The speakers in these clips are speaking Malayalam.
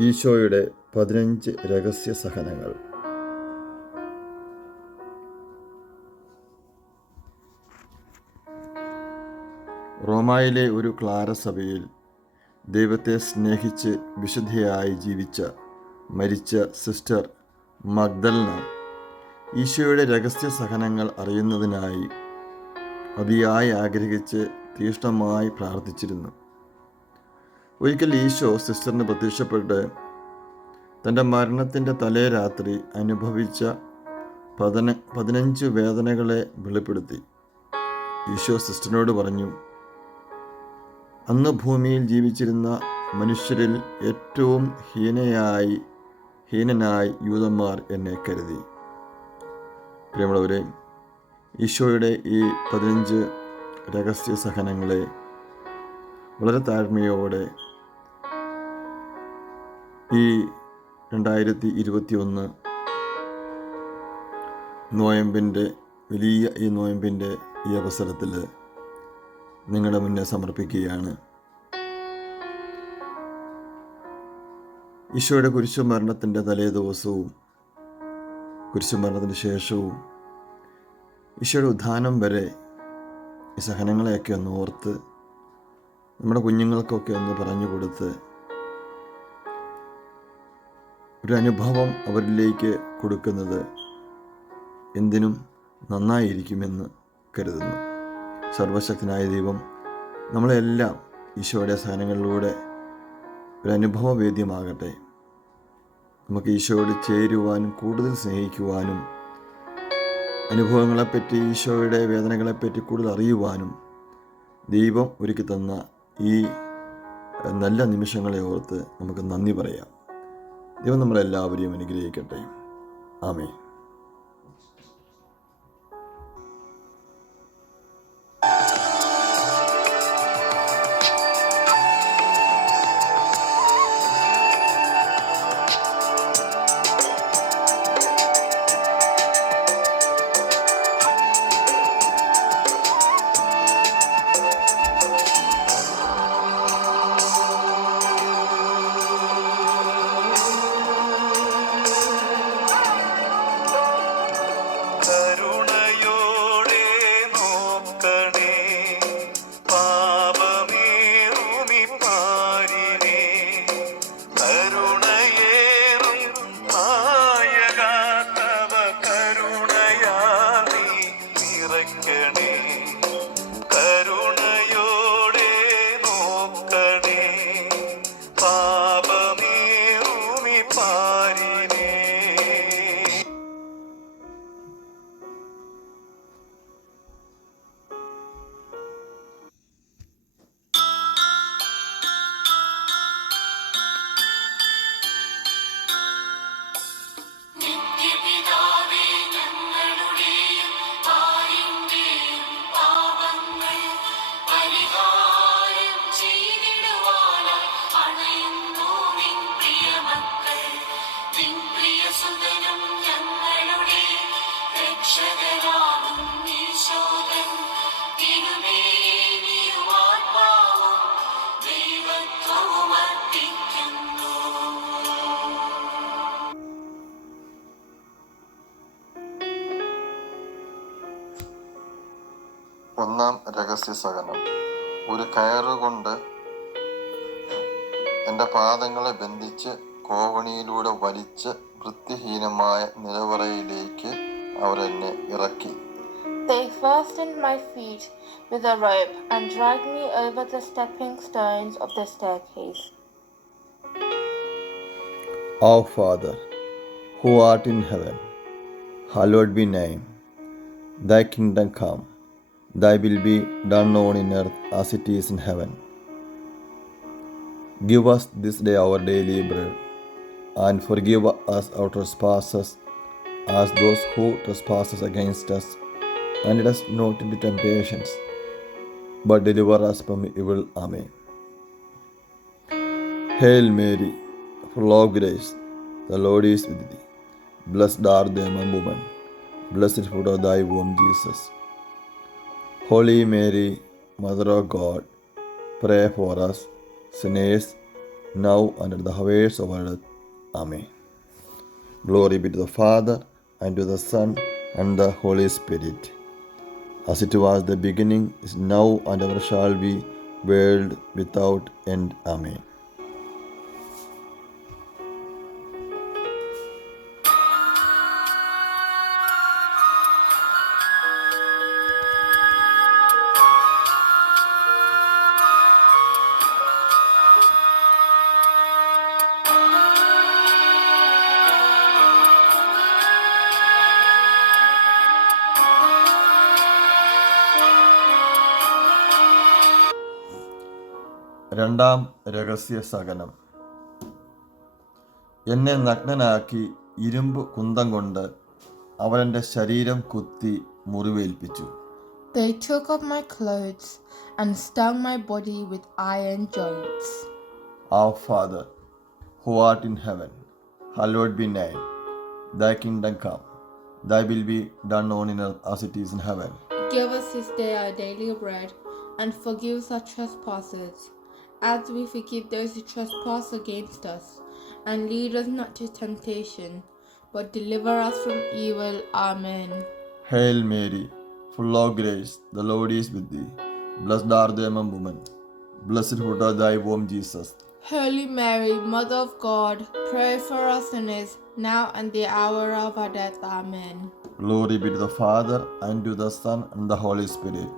ഈശോയുടെ 15 രഹസ്യ സഹനങ്ങൾ. റോമായിലെ ഒരു ക്ലാര സഭയിൽ ദൈവത്തെ സ്നേഹിച്ച് വിശുദ്ധയായി ജീവിച്ച മരിച്ച സിസ്റ്റർ മഗ്ദലന ഈശോയുടെ രഹസ്യ സഹനങ്ങൾ അറിയുന്നതിനായി അതിയായി ആഗ്രഹിച്ച് തീഷ്ണമായി പ്രാർത്ഥിച്ചിരുന്നു. ഒരിക്കൽ ഈശോ സിസ്റ്ററിന് പ്രത്യക്ഷപ്പെട്ട് തൻ്റെ മരണത്തിൻ്റെ തലേ രാത്രി അനുഭവിച്ച 15 വേദനകളെ വെളിപ്പെടുത്തി. ഈശോ സിസ്റ്ററിനോട് പറഞ്ഞു, അന്ന് ഭൂമിയിൽ ജീവിച്ചിരുന്ന മനുഷ്യരിൽ ഏറ്റവും ഹീനനായി യൂതന്മാർ എന്നെ കരുതി. പ്രിയമുള്ളവരെ, ഈശോയുടെ ഈ 15 രഹസ്യ സഹനങ്ങളെ വളരെ താഴ്മയോടെ ഈ 2021 നോയമ്പിൻ്റെ ഈ നോയമ്പിൻ്റെ ഈ അവസരത്തിൽ നിങ്ങളുടെ മുന്നേ സമർപ്പിക്കുകയാണ്. ഈശോയുടെ കുരിശുമരണത്തിൻ്റെ തലേ ദിവസവും കുരിശുമരണത്തിന് ശേഷവും ഈശോയുടെ ഉത്ഥാനം വരെ ഈ സഹനങ്ങളെയൊക്കെ ഒന്ന് ഓർത്ത് നമ്മുടെ കുഞ്ഞുങ്ങൾക്കൊക്കെ ഒന്ന് പറഞ്ഞു കൊടുത്ത് ഒരു അനുഭവം അവരിലേക്ക് കൊടുക്കുന്നത് എന്തിനും നന്നായിരിക്കുമെന്ന് കരുതുന്നു. സർവശക്തനായ ദൈവം നമ്മളെല്ലാം ഈശോയുടെ സഹനങ്ങളിലൂടെ ഒരു അനുഭവവേദ്യമാകട്ടെ. നമുക്ക് ഈശോയോട് ചേരുവാനും കൂടുതൽ സ്നേഹിക്കുവാനും അനുഭവങ്ങളെപ്പറ്റി, ഈശോയുടെ വേദനകളെപ്പറ്റി കൂടുതൽ അറിയുവാനും ദൈവം ഒരുക്കി തന്ന ഈ നല്ല നിമിഷങ്ങളെ ഓർത്ത് നമുക്ക് നന്ദി പറയാം. ദൈവം നമ്മളെല്ലാവരെയും അനുഗ്രഹിക്കട്ടെ. ആമേൻ. ഒന്നാം രഹസ്യ സഹനം. ഒരു കയറുകൊണ്ട് എൻ്റെ പാദങ്ങളെ ബന്ധിച്ച് കോവണിയിലൂടെ വലിച്ച് വൃത്തിഹീനമായ നിലവറയിലേക്ക് അവർ എന്നെ ഇറക്കി. They fastened my feet with a rope and dragged me over the stepping stones of the staircase. Our Father, who art in heaven, hallowed be thy name. Thy kingdom come. Thy will be done on in earth as it is in heaven. Give us this day our daily bread, and forgive us our trespasses, as those who trespass against us. And lead us not into temptations, but deliver us from evil. Amen. Hail Mary, full of grace, the Lord is with thee. Blessed art thou among women, blessed fruit of thy womb, Jesus. Holy Mary, Mother of God, pray for us sinners, now and at the hours of our death. Amen. Glory be to the Father, and to the Son, and the Holy Spirit, as it was the beginning, is now, and ever shall be, world without end. Amen. രണ്ടാം രഹസ്യ സഹനം. എന്നെ നഗ്നനാക്കി ഇരുമ്പ് കുന്തം കൊണ്ട് അവരെൻ്റെ ശരീരം കുത്തി മുറിവേൽപ്പിച്ചു. They took off my clothes and stung my body with iron joints. Our Father, who art in heaven, hallowed be thy name. Thy kingdom come. Thy will be done on earth as it is in heaven. Give us this day our daily bread, and forgive us our trespasses, as we forgive those who trespass against us. And lead us not to temptation, but deliver us from evil. Amen. Hail Mary, full of grace, the Lord is with thee. Blessed art thou among women. Blessed fruit of thy womb, Jesus. Holy Mary, Mother of God, pray for us sinners, now and the hour of our death. Amen. Glory be to the Father, and to the Son, and the Holy Spirit.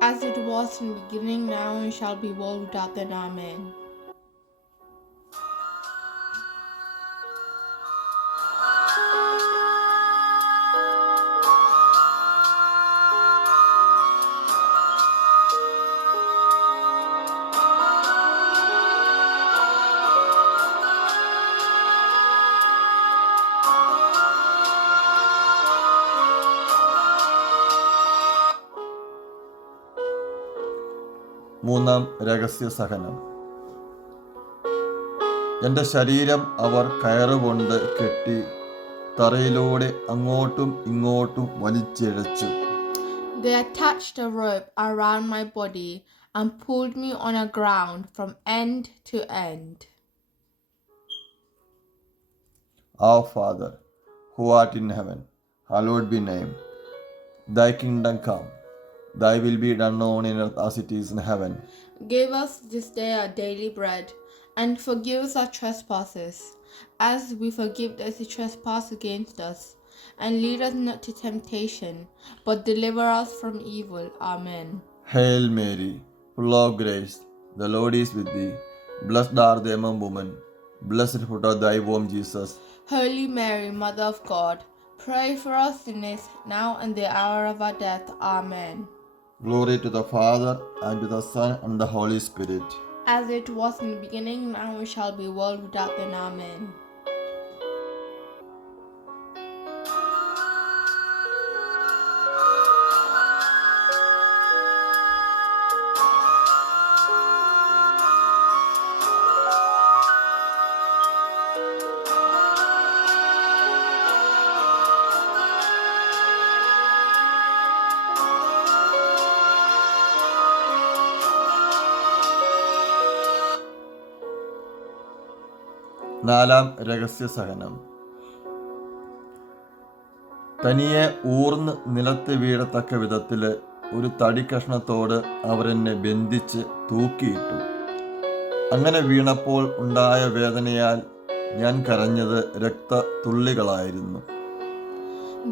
As it was in the beginning, now and shall be, world without end. Amen. മൂന്നാം രഹസ്യ സഹനം. എൻ്റെ ശരീരം അവർ കയറുകൊണ്ട് കെട്ടി തറയിലൂടെ അങ്ങോട്ടും ഇങ്ങോട്ടും വലിച്ചിഴച്ചു. They attached a rope around my body and pulled me on a ground from end to end. Our Father, who art in heaven, hallowed be thy name. Thy kingdom come. Thy will be done on earth as it is in heaven. Give us this day our daily bread, and forgive us our trespasses, as we forgive those who trespass against us. And lead us not to temptation, but deliver us from evil. Amen. Hail Mary, full of grace, the Lord is with thee. Blessed art thou among women. Blessed fruit of thy womb, Jesus. Holy Mary, Mother of God, pray for us sinners, now and the hour of our death. Amen. Glory to the Father, and to the Son, and the Holy Spirit. As it was in the beginning, now and shall be, world without end. Amen. നാലാം രഹസ്യ സഹനം. തനിയെ ഊർന്ന് നിലത്ത് വീഴത്തക്ക വിധത്തിൽ ഒരു തടിക്കഷ്ണത്തോട് അവരെന്നെ ബന്ധിച്ച് തൂക്കിയിട്ടു. അങ്ങനെ വീണപ്പോൾ ഉണ്ടായ വേദനയാൽ ഞാൻ കരഞ്ഞത് രക്തത്തുള്ളികളായിരുന്നു.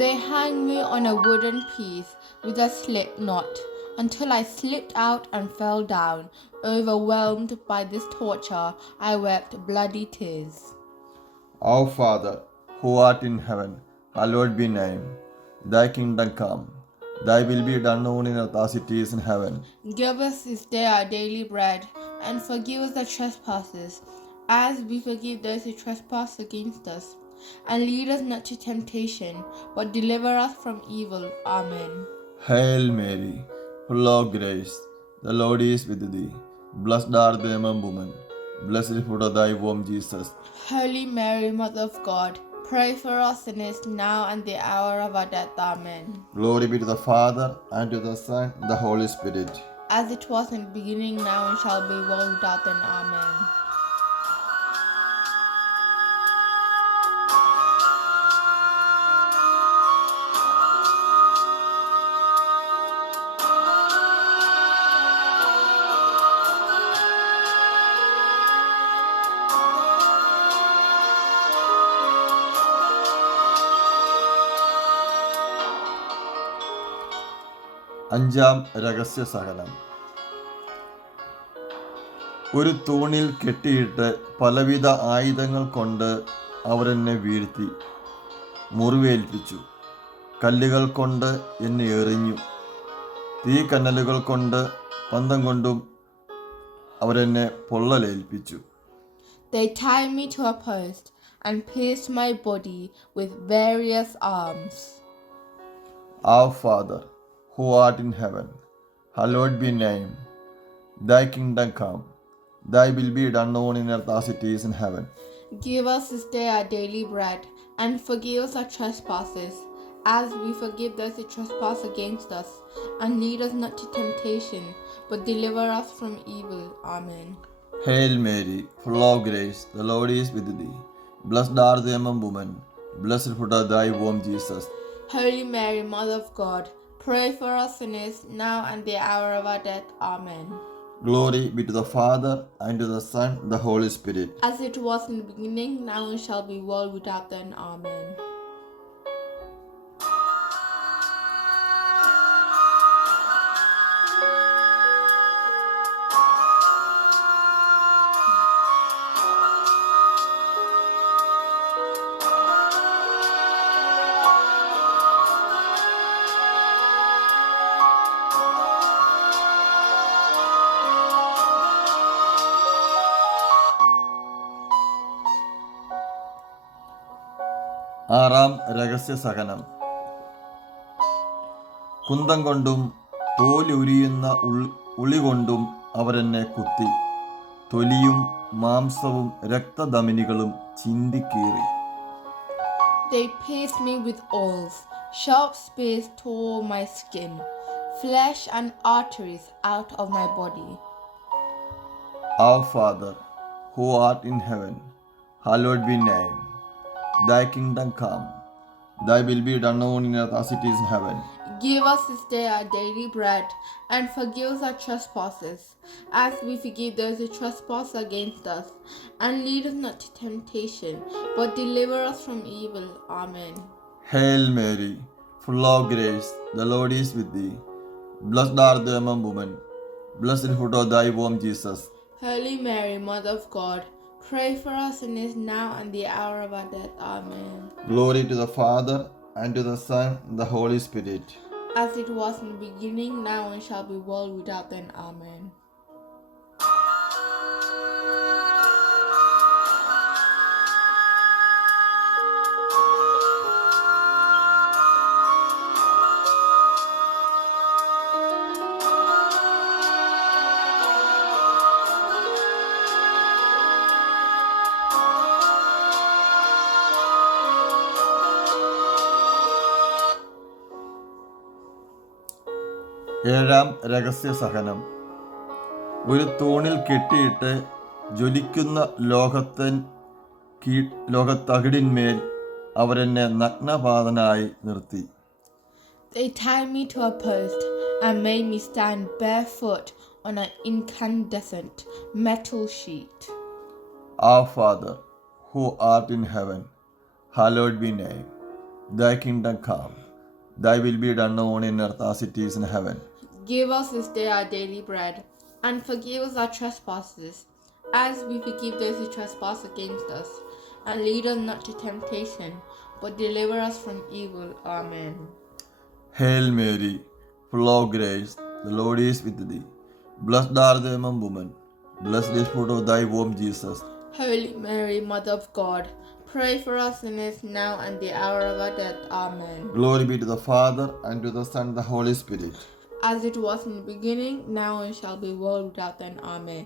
They hung me on a wooden piece with a slip knot until I slipped out and fell down. Overwhelmed by this torture, I wept bloody tears. Our Father, who art in heaven, hallowed be thy name. Thy kingdom come. Thy will be done on earth as it is in heaven. Give us this day our daily bread, and forgive us our trespasses, as we forgive those who trespass against us. And lead us not to temptation, but deliver us from evil. Amen. Hail Mary, full of grace, the Lord is with thee. Blessed art thou among women. Blessed fruit of thy womb, Jesus. Holy Mary, Mother of God, pray for us sinners, now and the hour of our death. Amen. Glory be to the Father, and to the Son, and the Holy Spirit. As it was in the beginning, now and shall be, world without end. Amen. അഞ്ചാം രഹസ്യ സഹനം. ഒരു തൂണിൽ കെട്ടിയിട്ട് പലവിധ ആയുധങ്ങൾ കൊണ്ട് അവർ എന്നെ വീഴ്ത്തി, മുറിവേൽപ്പിച്ചു. കല്ലുകൾ കൊണ്ട് എന്നെ എറിഞ്ഞു, തീക്കനലുകൾ കൊണ്ട് പന്തം കൊണ്ടും അവരെന്നെ പൊള്ളലേൽപ്പിച്ചു. They tied me to a post and pierced my body with various arms. Our Father, who art in heaven, hallowed be thy name. Thy kingdom come, thy will be done on earth as it is in heaven. Give us this day our daily bread, and forgive us our trespasses, as we forgive those who trespass against us. And lead us not to temptation, but deliver us from evil. Amen. Hail Mary, full of grace, the Lord is with thee. Blessed art thou among women, blessed fruit of thy womb, Jesus. Holy Mary, Mother of God, pray for us sinners, now and the hour of our death. Amen. Glory be to the Father, and to the Son, and the Holy Spirit. As it was in the beginning, now and shall be, world without end. Amen. ആറാം രഹസ്യ സഹനം. കുന്തം കൊണ്ടും തോലുരിയുന്ന ഉളി കൊണ്ടും അവരെന്നെ കുത്തി, തൊലിയും മാംസവും രക്തധമനികളും ചിന്തിക്കീറി. They pierced me with awls, sharp spears tore my skin, flesh and arteries out of my body. Our Father, who art in heaven, hallowed be thy name. Thy kingdom come, thy will be done on earth as it is in heaven. Give us this day our daily bread, and forgive us our trespasses, as we forgive those who trespass against us. And lead us not to temptation, but deliver us from evil. Amen. Hail Mary, full of grace, the Lord is with thee. Blessed art thou among women, blessed is the fruit of thy womb, Jesus. Holy Mary, Mother of God, pray for us sinners, now and the hour of our death. Amen. Glory to the Father, and to the Son, and the Holy Spirit. As it was in the beginning, now and shall be, world without end. Amen. ഏഴാം രഹസ്യ സഹനം. ഒരു തൂണിൽ കെട്ടിയിട്ട് ജ്വലിക്കുന്ന ലോകത്തകിടിന്മേൽ അവരെന്നെ നഗ്നപാതനായി നിർത്തി. They tied me to a post and made me stand barefoot on an incandescent metal sheet. Our Father, who art in heaven, hallowed be thy name. Thy kingdom come, thy will be done on earth as it is in heaven. Give us this day our daily bread, and forgive us our trespasses, as we forgive those who trespass against us. And lead us not to temptation, but deliver us from evil. Amen. Hail Mary, full of grace, the Lord is with thee. Blessed art thou among women, blessed is the fruit of thy womb, Jesus. Holy Mary, Mother of God, pray for us sinners, now and the hour of our death. Amen. Glory be to the Father, and to the Son, and the Holy Spirit. As it was in the beginning, now and shall be, world without end. Amen.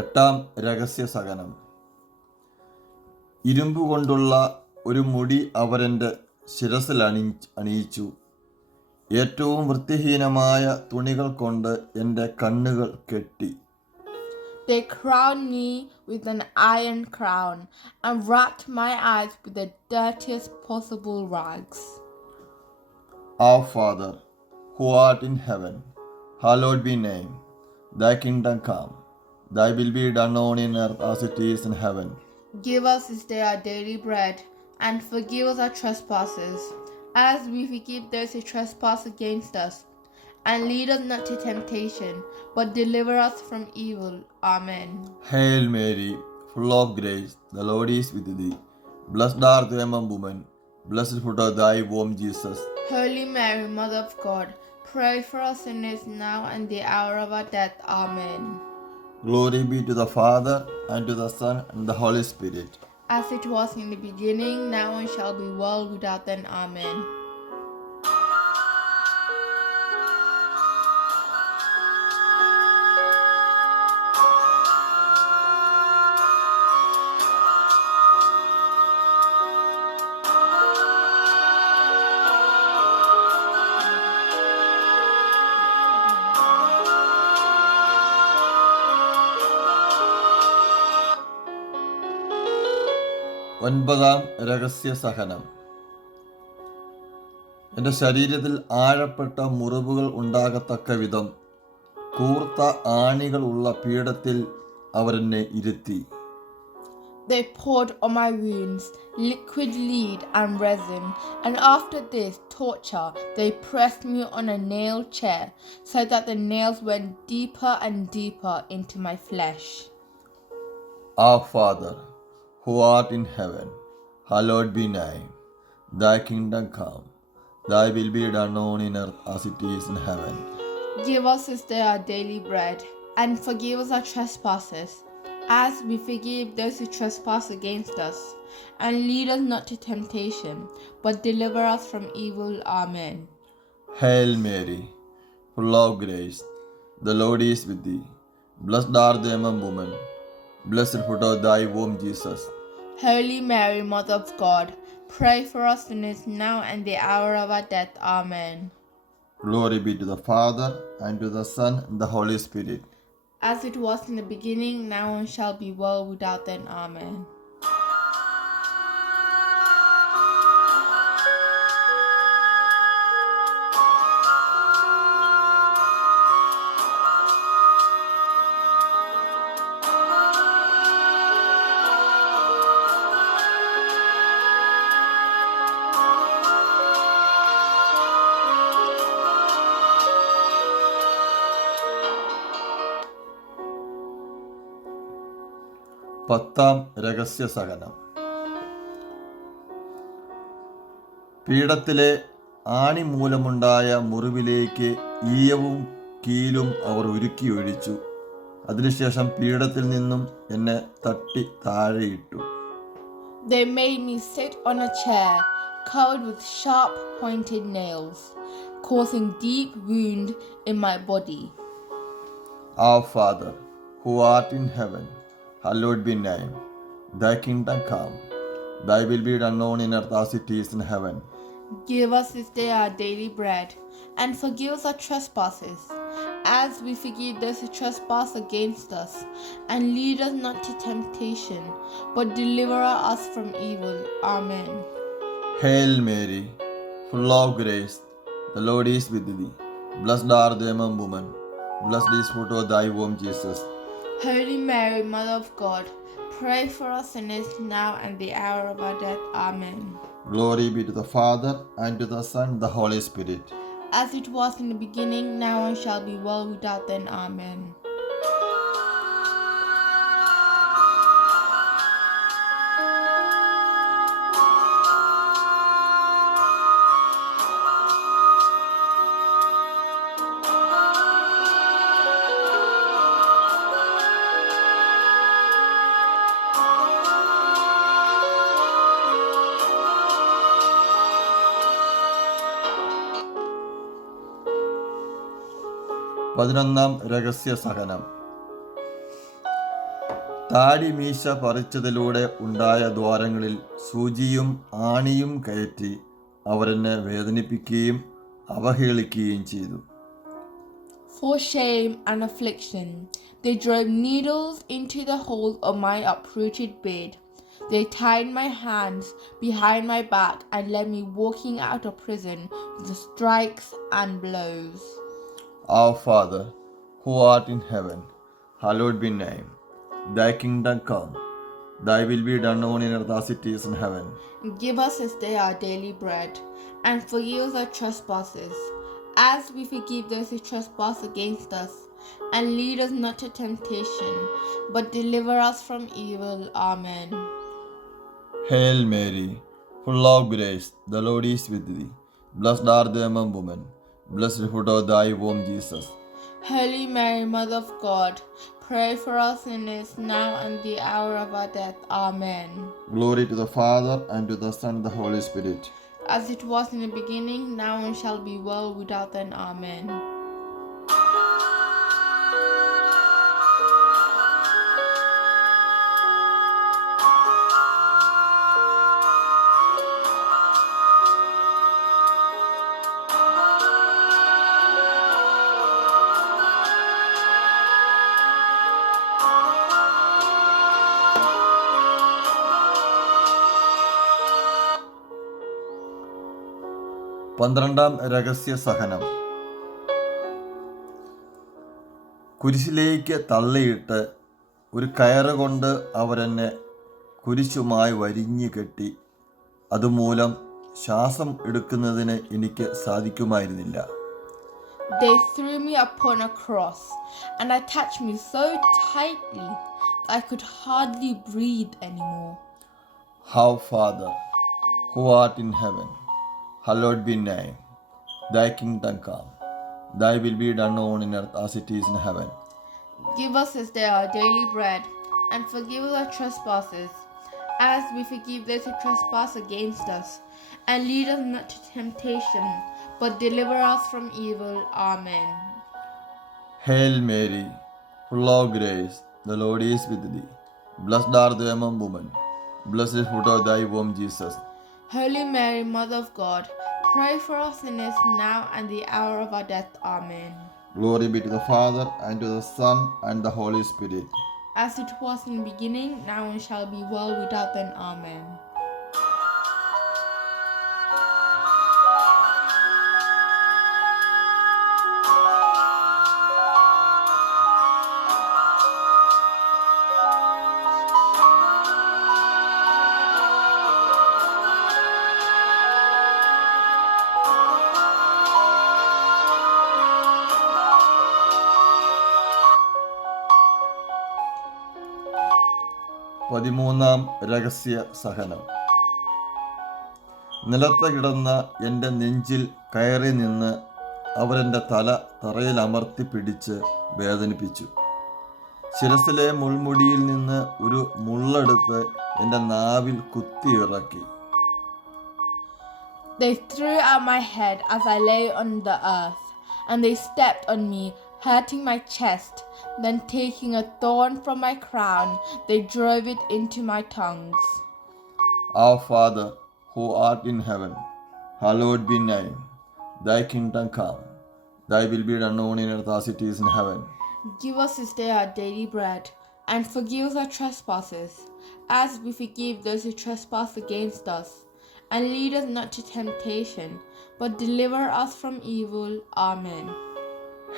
എട്ടാം രഹസ്യ സഹനം. ഇരുമ്പ് കൊണ്ടുള്ള ഒരു മുടി അവരെൻ്റെ ശിരസിൽ അണിയിച്ചു. ഏറ്റവും വൃത്തിഹീനമായ തുണികൾ കൊണ്ട് എൻ്റെ കണ്ണുകൾ കെട്ടി. They crowned me with an iron crown and wrapped my eyes with the dirtiest possible rags. Our Father, who art in heaven, hallowed be name. Thy kingdom come. Thy will be done on in earth as it is in heaven. Give us this day our daily bread, and forgive us our trespasses, as we forgive those who trespass against us. And lead us not to temptation, but deliver us from evil. Amen. Hail Mary, full of grace, the Lord is with thee. Blessed art thou among women, blessed fruit of thy womb, Jesus. Holy Mary, Mother of God, pray for us sinners now and the hour of our death. Amen. Glory be to the Father, and to the Son, and the Holy Spirit. As it was in the beginning, now and shall be, world without end. Amen. ഒൻപതാം രഹസ്യ സഹനം. എൻ്റെ ശരീരത്തിൽ ആഴപ്പെട്ട മുറിവുകൾ ഉണ്ടാകത്തക്ക വിധം കൂർത്ത ആണികൾ ഉള്ള പീഠത്തിൽ അവരെന്നെ ഇരുത്തി. They poured on my wounds liquid lead and resin, and after this torture they pressed me on a nailed chair, so that the nails went deeper and deeper into my flesh. Our Father, who art in heaven, hallowed be thy name. Thy kingdom come. Thy will be done on in earth as it is in heaven. Give us this day our daily bread, and forgive us our trespasses, as we forgive those who trespass against us. And lead us not to temptation, but deliver us from evil. Amen. Hail Mary, full of grace, the Lord is with thee. Blessed art thou among women, blessed fruit of thy womb, Jesus. Holy Mary, Mother of God, pray for us sinners now and the hour of our death. Amen. Glory be to the Father, and to the Son, and the Holy Spirit. As it was in the beginning, now and shall be, world without end. Amen. പത്താം രഹസ്യ സഹനം. പീഠത്തിലെ ആണി മൂലമുണ്ടായ മുറിവിലേക്ക് ഈയവും കീലും അവർ ഉരുക്കിയൊഴിച്ചു. അതിനുശേഷം പീഠത്തിൽ നിന്നും എന്നെ തട്ടി താഴെയിട്ടു. They made me sit on a chair covered with sharp pointed nails, causing deep wound in my body. Our Father, who art in heaven, hallowed be thy name. Thy kingdom come. Thy will be done on in earth as it is in heaven. Give us this day our daily bread, and forgive us our trespasses, as we forgive those who trespass against us. And lead us not to temptation, but deliver us from evil. Amen. Hail Mary, full of grace, the Lord is with thee. Blessed art thou among women, blessed is fruit of thy womb, Jesus. Holy Mary, Mother of God, pray for us sinners now and the hour of our death. Amen. Glory be to the Father, and to the Son, and the Holy Spirit. As it was in the beginning, now and shall be, world without end. Amen. പതിനൊന്നാം രഹസ്യ സഹനം. താടി മീശ പറിച്ചതിലൂടെ ഉണ്ടായ ദ്വാരങ്ങളിൽ സൂചിയും ആണിയും കയറ്റി അവരെന്നെ വേദനിപ്പിക്കുകയും അവഹേളിക്കുകയും ചെയ്തു. For shame and affliction, they drove needles into the hole of my uprooted bed. They tied my hands behind my back and led me walking out of prison with the strikes and blows. Our Father, who art in heaven, hallowed be thy name. Thy kingdom come, thy will be done on earth as it is in heaven. Give us this day our daily bread, and forgive us our trespasses, as we forgive those who trespass against us. And lead us not to temptation, but deliver us from evil. Amen. Hail Mary, full of grace, the Lord is with thee. Blessed art thou among women, blessed fruit of thy womb, Jesus. Holy Mary, Mother of God, pray for us sinners now and the hour of our death. Amen. Glory to the Father, and to the Son, and the Holy Spirit. As it was in the beginning, now and shall be world without end. Amen. പന്ത്രണ്ടാം രഹസ്യ സഹനം. കുരിശിലേക്ക് തള്ളിയിട്ട് ഒരു കയറ് കൊണ്ട് അവരെന്നെ കുരിശുമായി വരിഞ്ഞു കെട്ടി. അതുമൂലം ശ്വാസം എടുക്കുന്നതിന് എനിക്ക് സാധിക്കുമായിരുന്നില്ല. They threw me upon a cross and attached me so tightly that I could hardly breathe anymore. Our Father, who art in heaven, hallowed be thy name. Thy kingdom come, thy will be done on earth as it is in heaven. Give us this day our daily bread, and forgive us our trespasses, as we forgive those who trespass against us. And lead us not to temptation, but deliver us from evil. Amen. Hail Mary, full of grace, the Lord is with thee. Blessed art thou among women, blessed is the fruit of thy womb, Jesus. Holy Mary, Mother of God, pray for us sinners now and the hour of our death. Amen. Glory be to the Father, and to the Son, and the Holy Spirit. As it was in the beginning, now and shall be world without end. Amen. പതിമൂന്നാം രഹസ്യ സഹനം. നിലത്ത് കിടന്ന എൻ്റെ നെഞ്ചിൽ കയറി നിന്ന് അവരെൻ്റെ തല തറയിൽ അമർത്തി പിടിച്ച് വേദനിപ്പിച്ചു. ശിരസിലെ മുൾമുടിയിൽ നിന്ന് ഒരു മുള്ളെടുത്ത് എൻ്റെ നാവിൽ കുത്തിയിറക്കി. They threw out my head as I lay on the earth, and they stepped on me, hurting my chest. Then taking a thorn from my crown, they drove it into my tongues. Our Father, who art in heaven, hallowed be thy name. Thy kingdom come, thy will be done on earth as it is in heaven. Give us this day our daily bread, and forgive us our trespasses, as we forgive those who trespass against us. And lead us not to temptation, but deliver us from evil. Amen.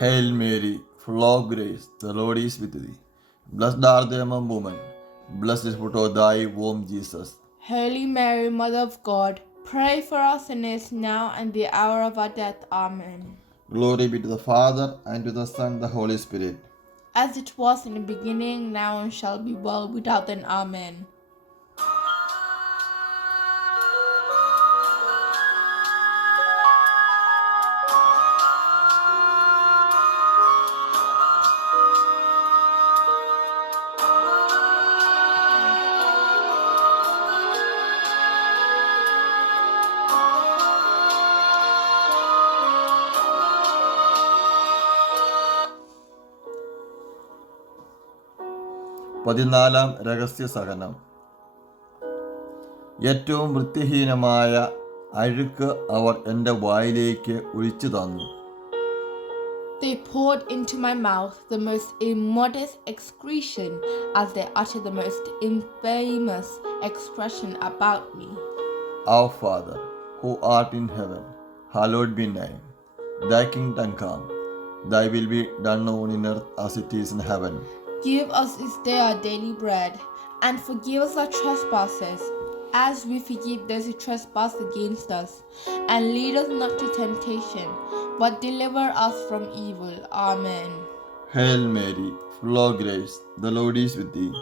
Hail Mary, full of grace, the Lord is with thee. Blessed art thou among women, blessed is the fruit of thy womb, Jesus. Holy Mary, Mother of God, pray for us sinners now and the hour of our death. Amen. Glory be to the Father, and to the Son, and the Holy Spirit. As it was in the beginning, now and shall be world without end. Amen. പതിനാലാം രഹസ്യ സഹനം. ഏറ്റവും വൃത്തിഹീനമായ അഴുക്ക് അവർ എൻ്റെ വായിലേക്ക് ഒഴിച്ചു തന്നു. They poured into my mouth the most immodest excretion as they uttered the most infamous expression about me. Our Father, who art in heaven, hallowed be thy name. Thy kingdom come, thy will be done on earth as it is in heaven. Give us this day our daily bread, and forgive us our trespasses, as we forgive those who trespass against us. And lead us not to temptation, but deliver us from evil. Amen. Hail Mary, full of grace, the Lord is with thee.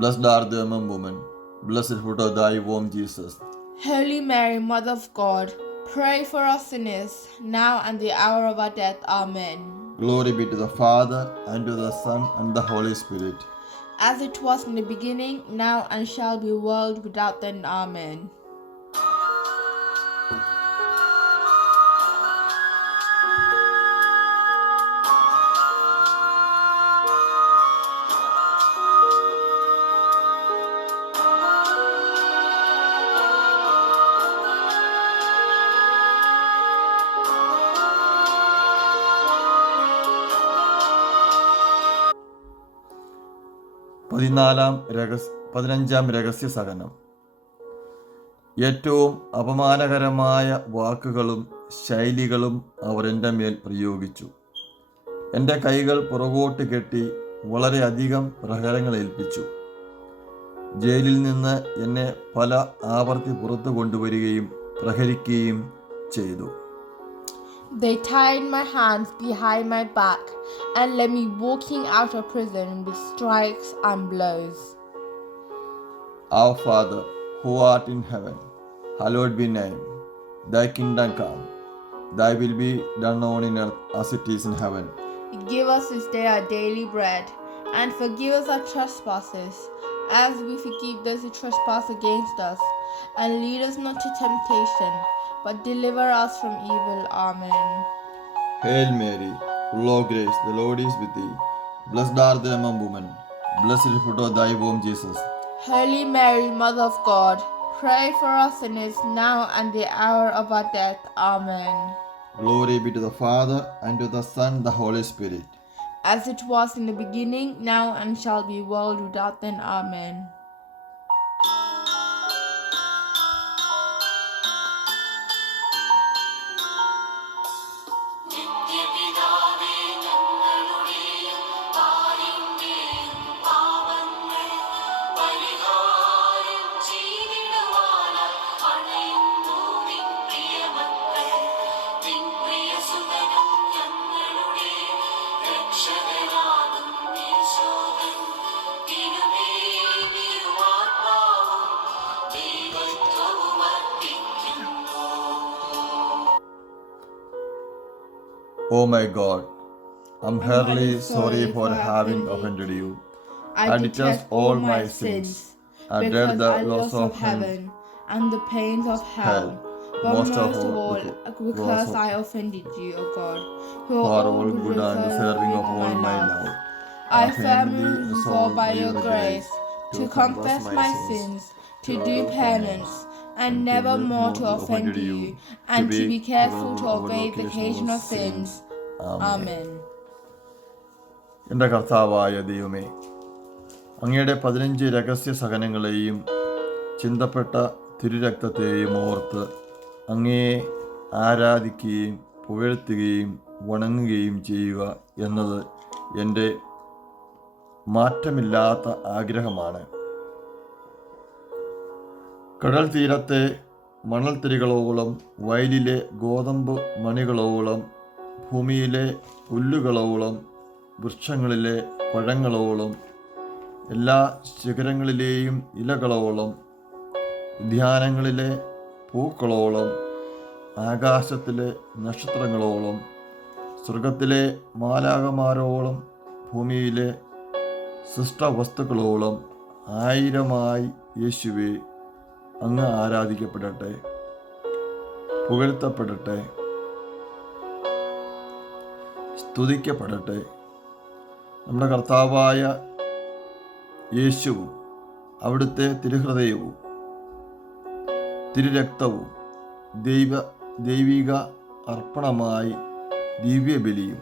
Blessed art thou among women, blessed fruit of thy womb, Jesus. Holy Mary, Mother of God, pray for us sinners, now and the hour of our death. Amen. Glory be to the Father, and to the Son, and the Holy Spirit. As it was in the beginning, now and shall be, world without end. Amen. പതിനഞ്ചാം രഹസ്യ സഹനം. ഏറ്റവും അപമാനകരമായ വാക്കുകളും ശൈലികളും അവർ എൻ്റെ മേൽ പ്രയോഗിച്ചു. എൻ്റെ കൈകൾ പുറകോട്ട് കെട്ടി വളരെയധികം പ്രഹരങ്ങൾ ഏൽപ്പിച്ചു. ജയിലിൽ നിന്ന് എന്നെ പല ആവർത്തി പുറത്തു കൊണ്ടുവരികയും പ്രഹരിക്കുകയും ചെയ്തു. They tied my hands behind my back and led me walking out of prison with stripes and blows. Our Father, who art in heaven, hallowed be thy name. Thy kingdom come, thy will be done on earth as it is in heaven. Give us this day our daily bread, and forgive us our trespasses, as we forgive those who trespass against us. And lead us not to temptation, but deliver us from evil. Amen. Hail Mary, full of grace, the Lord is with thee. Blessed art thou among women, blessed is the fruit of thy womb, Jesus. Holy Mary, Mother of God, pray for us sinners, now and the hour of our death. Amen. Glory be to the Father, and to the Son, the Holy Spirit. As it was in the beginning, now and shall be, world without end. Amen. O my God, I'm heartily sorry for having offended you. I detest all my sins, I dread because the I loss of heaven and the pains of hell, but most of most of all all because I offended you, O God, who who are are all good and deserving of all my love. I firmly resolve by your grace to confess my sins, to do penance, and never more to offend you, and to be careful to obey the occasional sins. Amen. എൻ്റെ കർത്താവായ ദൈവമേ, അങ്ങയുടെ 15 രഹസ്യ സഹനങ്ങളെയും ചിന്തപ്പെട്ട തിരുരക്തത്തെയും ഓർത്ത് അങ്ങയെ ആരാധിക്കുകയും പുകഴ്ത്തുകയും വണങ്ങുകയും ചെയ്യുക എന്നത് എൻ്റെ മാറ്റമില്ലാത്ത ആഗ്രഹമാണ്. കടൽ തീരത്തെ മണൽത്തിരികളോളം, വയലിലെ ഗോതമ്പ് മണികളോളം, ഭൂമിയിലെ പുല്ലുകളോളം, വൃക്ഷങ്ങളിലെ പഴങ്ങളോളം, എല്ലാ ശിഖരങ്ങളിലെയും ഇലകളോളം, ഉദ്യാനങ്ങളിലെ പൂക്കളോളം, ആകാശത്തിലെ നക്ഷത്രങ്ങളോളം, സ്വർഗത്തിലെ മാലാഖമാരോളം, ഭൂമിയിലെ സൃഷ്ടവസ്തുക്കളോളം ആയിരമായി യേശുവേ അങ്ങ് ആരാധിക്കപ്പെടട്ടെ, പുകഴ്ത്തപ്പെടട്ടെ, സ്തുതിക്കപ്പെടട്ടെ. നമ്മുടെ കർത്താവായ യേശുവും അവിടുത്തെ തിരുഹൃദയവും തിരുരക്തവും ദൈവിക അർപ്പണമായി ദിവ്യബലിയും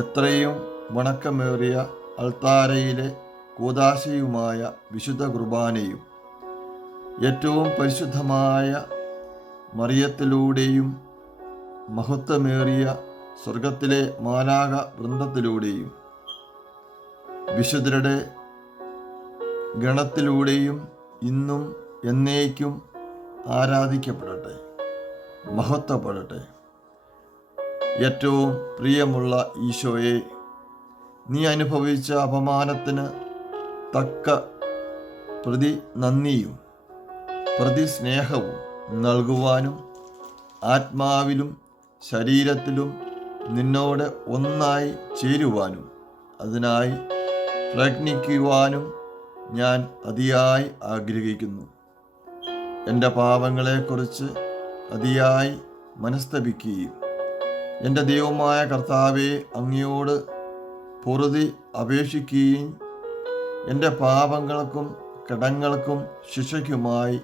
എത്രയും വണക്കമേറിയ അൾത്താരയിലെ കൂദാശയുമായ വിശുദ്ധ കുർബാനയും ഏറ്റവും പരിശുദ്ധമായ മറിയത്തിലൂടെയും മഹത്വമേറിയ സ്വർഗത്തിലെ മാലാഖ വൃന്ദത്തിലൂടെയും വിശുദ്ധരുടെ ഗണത്തിലൂടെയും ഇന്നും എന്നേക്കും ആരാധിക്കപ്പെടട്ടെ, മഹത്വപ്പെടട്ടെ. ഏറ്റവും പ്രിയമുള്ള ഈശോയെ, നീ അനുഭവിച്ച അപമാനത്തിന് തക്ക പ്രതി നന്ദിയും പ്രതി സ്നേഹവും നൽകുവാനും ആത്മാവിലും ശരീരത്തിലും നിന്നോട് ഒന്നായി ചേരുവാനും അതിനായി പ്രയത്നിക്കുവാനും ഞാൻ അതിയായി ആഗ്രഹിക്കുന്നു. എൻ്റെ പാപങ്ങളെക്കുറിച്ച് അതിയായി മനസ്തപിക്കുകയും എൻ്റെ ദൈവമായ കർത്താവെ അങ്ങയോട് പൊറുതി അപേക്ഷിക്കുകയും എൻ്റെ പാപങ്ങൾക്കും കടങ്ങൾക്കും ശിക്ഷയ്ക്കുമായി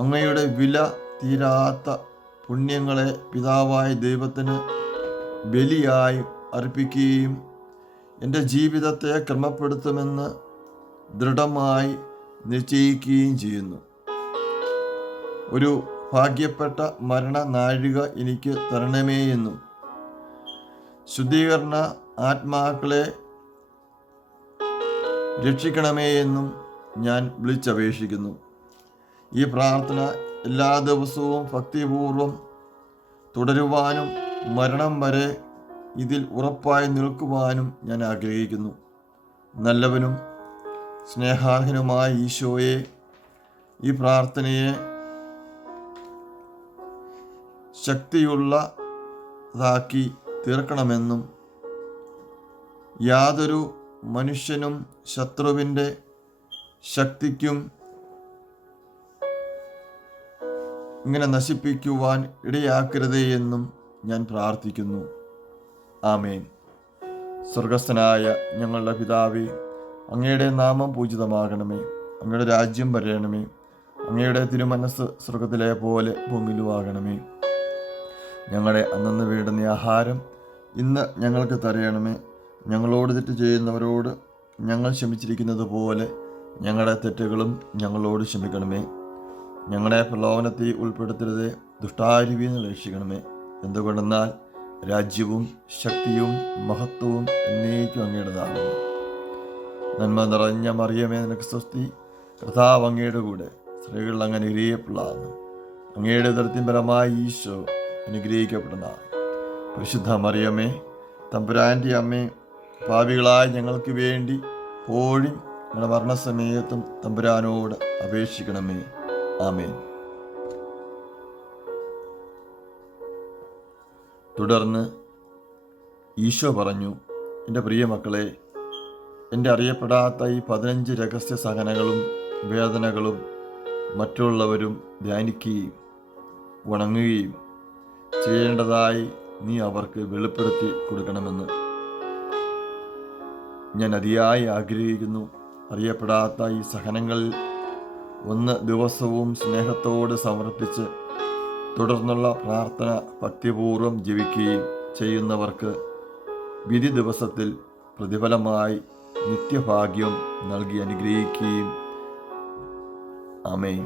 അങ്ങയുടെ വില തീരാത്ത പുണ്യങ്ങളെ പിതാവായ ദൈവത്തിന് ബലിയായി അർപ്പിക്കുകയും എൻ്റെ ജീവിതത്തെ ക്രമപ്പെടുത്തുമെന്ന് ദൃഢമായി നിശ്ചയിക്കുകയും ചെയ്യുന്നു. ഒരു ഭാഗ്യപ്പെട്ട മരണനാഴിക എനിക്ക് തരണമേ എന്നും ശുദ്ധീകരണ ആത്മാക്കളെ രക്ഷിക്കണമേ എന്നും ഞാൻ വിളിച്ചപേക്ഷിക്കുന്നു. ഈ പ്രാർത്ഥന എല്ലാ ദിവസവും ഭക്തിപൂർവം തുടരുവാനും മരണം വരെ ഇതിൽ ഉറപ്പായി നിൽക്കുവാനും ഞാൻ ആഗ്രഹിക്കുന്നു. നല്ലവനും സ്നേഹാർഹനുമായ ഈശോയെ, ഈ പ്രാർത്ഥനയെ ശക്തിയുള്ളതാക്കി തീർക്കണമെന്നും യാതൊരു മനുഷ്യനും ശത്രുവിൻ്റെ ശക്തിക്കും ഇങ്ങനെ നശിപ്പിക്കുവാൻ ഇടയാക്കരുതേ എന്നും ഞാൻ പ്രാർത്ഥിക്കുന്നു. ആമേൻ. സ്വർഗസ്ഥനായ ഞങ്ങളുടെ പിതാവേ, അങ്ങയുടെ നാമം പൂജിതമാകണമേ, അങ്ങയുടെ രാജ്യം വരയണമേ, അങ്ങയുടെ തിരുമനസ് സ്വർഗത്തിലെ പോലെ ഭൂമിയിലുമാകണമേ. ഞങ്ങളുടെ അന്നന്ന് വേണ്ടുന്ന ആഹാരം ഇന്ന് ഞങ്ങൾക്ക് തരയണമേ. ഞങ്ങളോട് തെറ്റ് ചെയ്യുന്നവരോട് ഞങ്ങൾ ക്ഷമിച്ചിരിക്കുന്നത് പോലെ ഞങ്ങളുടെ തെറ്റുകളും ഞങ്ങളോട് ക്ഷമിക്കണമേ. ഞങ്ങളെ പ്രലോഭനത്തിൽ ഉൾപ്പെടുത്തരുതേ, ദുഷ്ടാരൂപിയിൽ നിന്ന് രക്ഷിക്കണമേ. എന്തുകൊണ്ടെന്നാൽ രാജ്യവും ശക്തിയും മഹത്വവും എന്നേക്കും അങ്ങയുടേതാകുന്നു. നന്മ നിറഞ്ഞ മറിയമേ, നിനക്ക് സ്വസ്തി. കർത്താവ് അങ്ങയുടെ കൂടെ സ്ത്രീകൾ അങ്ങ് അനുഗ്രഹിക്കപ്പെടാകുന്നു. അങ്ങയുടെ ദൃത്തിപരമായി ഈശോ അനുഗ്രഹിക്കപ്പെടുന്നതാണ്. പരിശുദ്ധ മറിയമേ, തമ്പുരാൻ്റെ അമ്മേ, പാപികളായ ഞങ്ങൾക്ക് വേണ്ടി പോഴും ഞങ്ങളുടെ മരണസമയത്തും തമ്പുരാനോട് അപേക്ഷിക്കണമേ. ആമേൻ. തുടർന്ന് ഈശോ പറഞ്ഞു, എൻ്റെ പ്രിയ മക്കളെ, എൻ്റെ അറിയപ്പെടാത്ത ഈ 15 രഹസ്യ സഹനങ്ങളും വേദനകളും മറ്റുള്ളവരും ധ്യാനിക്കുകയും വണങ്ങുകയും ചെയ്യേണ്ടതായി നീ അവർക്ക് വെളിപ്പെടുത്തി കൊടുക്കണമെന്ന് ഞാൻ അതിയായി ആഗ്രഹിക്കുന്നു. അറിയപ്പെടാത്ത ഈ സഹനങ്ങളിൽ ഒന്ന് ദിവസവും സ്നേഹത്തോട് സമർപ്പിച്ച് തുടർന്നുള്ള പ്രാർത്ഥന ഭക്തിപൂർവ്വം ജപിക്കുകയും ചെയ്യുന്നവർക്ക് വിധി ദിവസത്തിൽ പ്രതിഫലമായി നിത്യഭാഗ്യം നൽകി അനുഗ്രഹിക്കുകയും. ആമേൻ.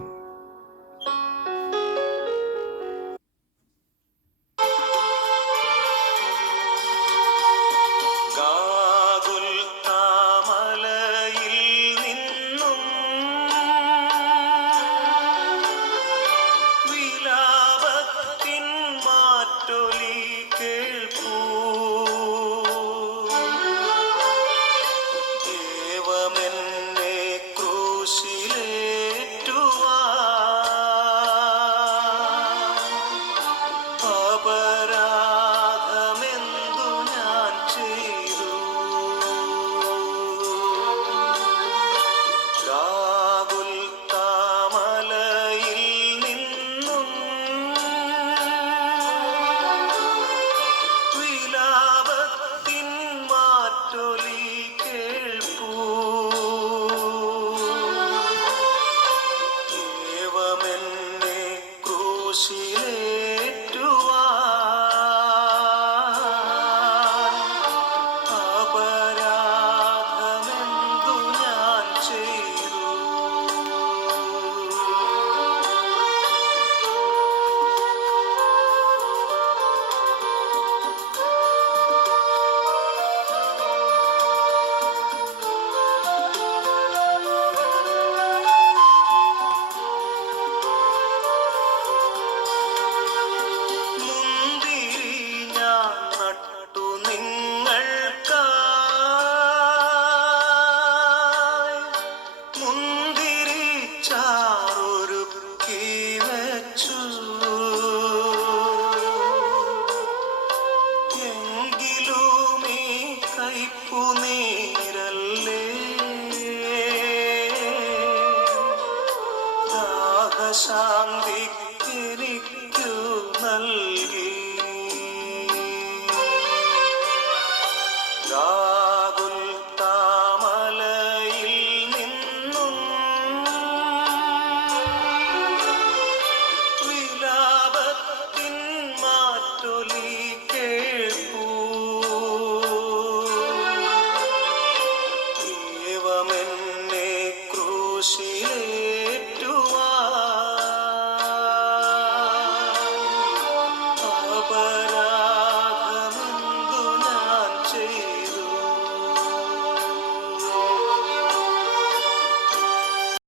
േറ്റുവാ നീരല്ലേ ദാഹശാന്തിക്കെനിക്കു നൽകി.